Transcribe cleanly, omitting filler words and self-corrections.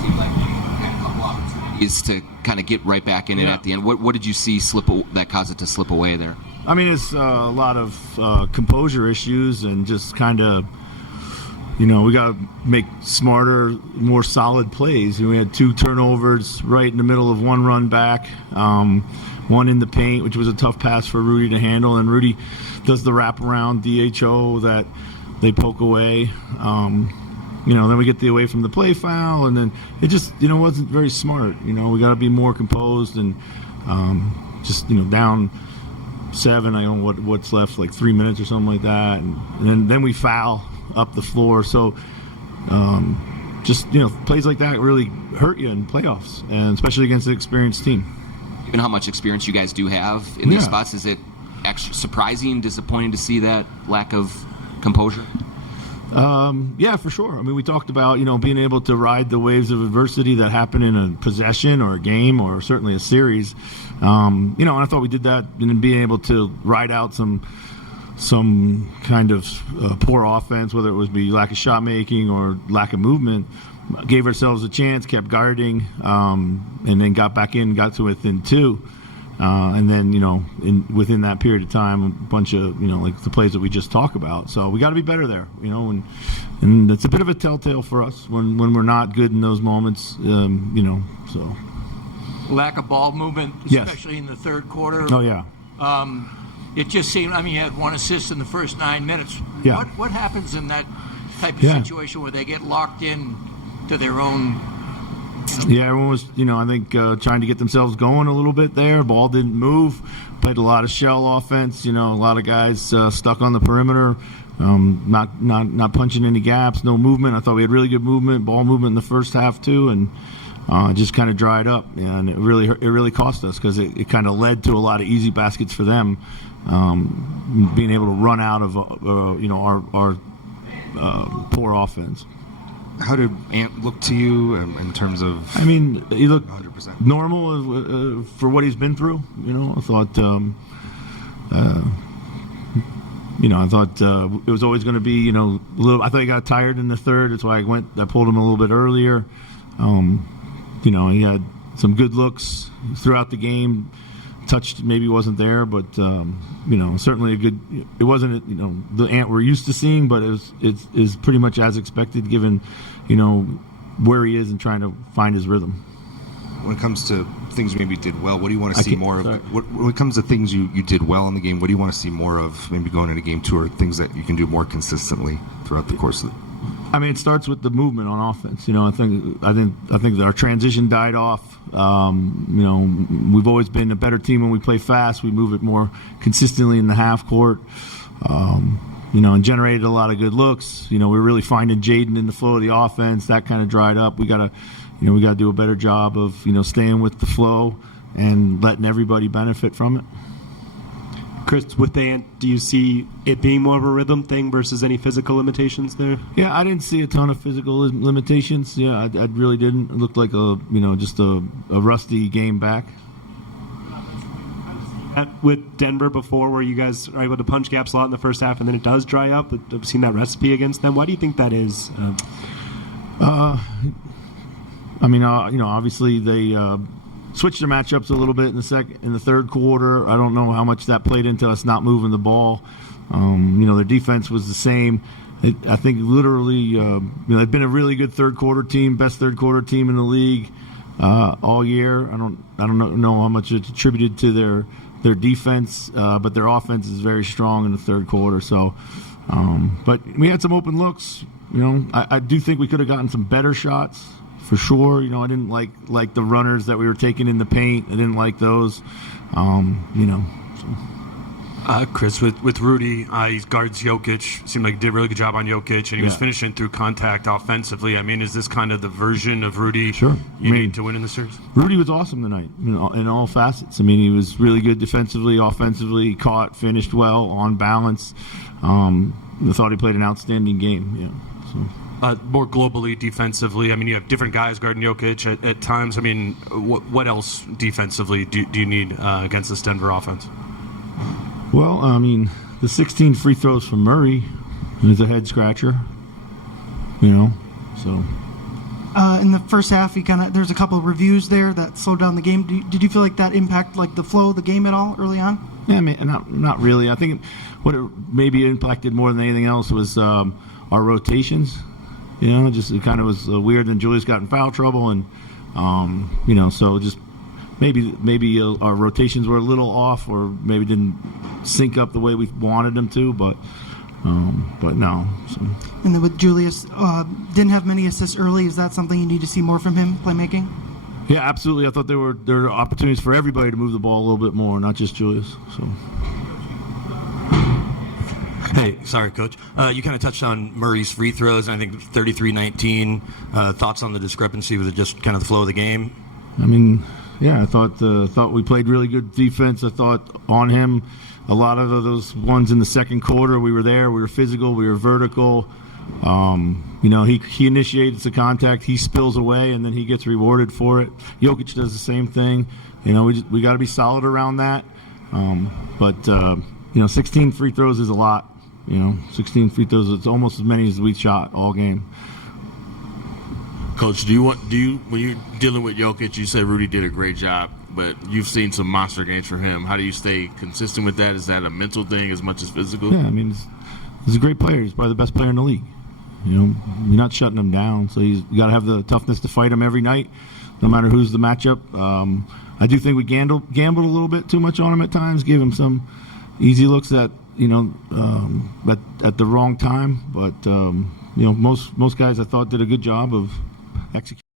Seemed like you had a couple opportunities to kind of get right back in it at the end. What did you see that caused it to slip away there? I mean, it's a lot of composure issues and just kind of, we got to make smarter, more solid plays. We had 2 turnovers right in the middle of one run back, one in the paint, which was a tough pass for Rudy to handle. And Rudy does the wraparound DHO that they poke away. Then we get the away from the play foul, and then it just, wasn't very smart. We got to be more composed and down 7. I don't know what's left, like 3 minutes or something like that, and then we foul up the floor. So plays like that really hurt you in playoffs, and especially against an experienced team. Given how much experience you guys do have in these spots, is it extra surprising, disappointing to see that lack of composure? Yeah, for sure. I mean, we talked about, being able to ride the waves of adversity that happen in a possession or a game or certainly a series. And I thought we did that, and being able to ride out some kind of poor offense, whether it was lack of shot making or lack of movement, gave ourselves a chance, kept guarding, and then got back in, got to within 2. And then, within that period of time, a bunch of, like the plays that we just talked about. So we got to be better there, and it's a bit of a telltale for us when we're not good in those moments, so. Lack of ball movement, especially in the third quarter. Oh, yeah. It just seemed, you had 1 assist in the first 9 minutes. Yeah. What happens in that type of situation where they get locked in to their own? Yeah, everyone was, I think trying to get themselves going a little bit there. Ball didn't move. Played a lot of shell offense. A lot of guys stuck on the perimeter, not punching any gaps, no movement. I thought we had really good movement, ball movement in the first half too, and just kind of dried up. And it really cost us because it kind of led to a lot of easy baskets for them, being able to run out of our poor offense. How did Ant look to you in terms of? I mean, he looked 100%. normal for what he's been through. I thought, I thought it was always going to be, a little. I thought he got tired in the third. That's why I pulled him a little bit earlier. He had some good looks throughout the game. Touch maybe wasn't there, but certainly a good. It wasn't the Ant we're used to seeing, but it's pretty much as expected given where he is and trying to find his rhythm. When it comes to things you maybe did well, what do you want to see more of? When it comes to things you did well in the game, what do you want to see more of? Maybe going into game 2, or things that you can do more consistently throughout the course of it. I mean, it starts with the movement on offense. I think that our transition died off. We've always been a better team when we play fast. We move it more consistently in the half court. And generated a lot of good looks. We're really finding Jaden in the flow of the offense. That kind of dried up. We gotta do a better job of staying with the flow and letting everybody benefit from it. Chris, with Ant, do you see it being more of a rhythm thing versus any physical limitations there? Yeah, I didn't see a ton of physical limitations. Yeah, I really didn't. It looked like just a rusty game back. With Denver before, where you guys are able to punch gaps a lot in the first half and then it does dry up. I've seen that recipe against them. Why do you think that is? Obviously they switched their matchups a little bit in the third quarter. I don't know how much that played into us not moving the ball. Their defense was the same. I think literally, they've been a really good third quarter team, best third quarter team in the league all year. I don't know how much it's attributed to their defense, but their offense is very strong in the third quarter. So, but we had some open looks. I do think we could have gotten some better shots. For sure, I didn't like the runners that we were taking in the paint. I didn't like those, Chris, with Rudy, he guards Jokic. Seemed like he did a really good job on Jokic, and he was finishing through contact offensively. I mean, is this kind of the version of Rudy you need to win in the series? Rudy was awesome tonight in all facets. I mean, he was really good defensively, offensively. He caught, finished well, on balance. I thought he played an outstanding game. Yeah. So. More globally, defensively, I mean, you have different guys guarding Jokic at times. I mean, what else defensively do you need against this Denver offense? Well, I mean, the 16 free throws from Murray is a head scratcher. So. In the first half, there's a couple of reviews there that slowed down the game. Did you feel like that impacted the flow of the game at all early on? Yeah, I mean, not really. I think what it maybe impacted more than anything else was our rotations. Just it kind of was weird. And Julius got in foul trouble, and so just maybe our rotations were a little off, or maybe didn't sync up the way we wanted them to, but no. So. And then with Julius, didn't have many assists early. Is that something you need to see more from him, playmaking? Yeah, absolutely. I thought there were opportunities for everybody to move the ball a little bit more, not just Julius. So. Hey, sorry, Coach. You kind of touched on Murray's free throws. I think 33-19. Thoughts on the discrepancy? Was it just kind of the flow of the game? I mean, yeah, I thought we played really good defense. I thought on him, a lot of those ones in the second quarter, we were there. We were physical. We were vertical. He initiates the contact. He spills away, and then he gets rewarded for it. Jokic does the same thing. We got to be solid around that. 16 free throws is a lot. 16 free throws. It's almost as many as we shot all game. Coach, when you're dealing with Jokic, you said Rudy did a great job, but you've seen some monster games from him. How do you stay consistent with that? Is that a mental thing as much as physical? Yeah, I mean, he's a great player. He's probably the best player in the league. You're not shutting him down, so you got to have the toughness to fight him every night, no matter who's the matchup. I do think we gambled a little bit too much on him at times, gave him some easy looks at the wrong time. But most guys I thought did a good job of executing.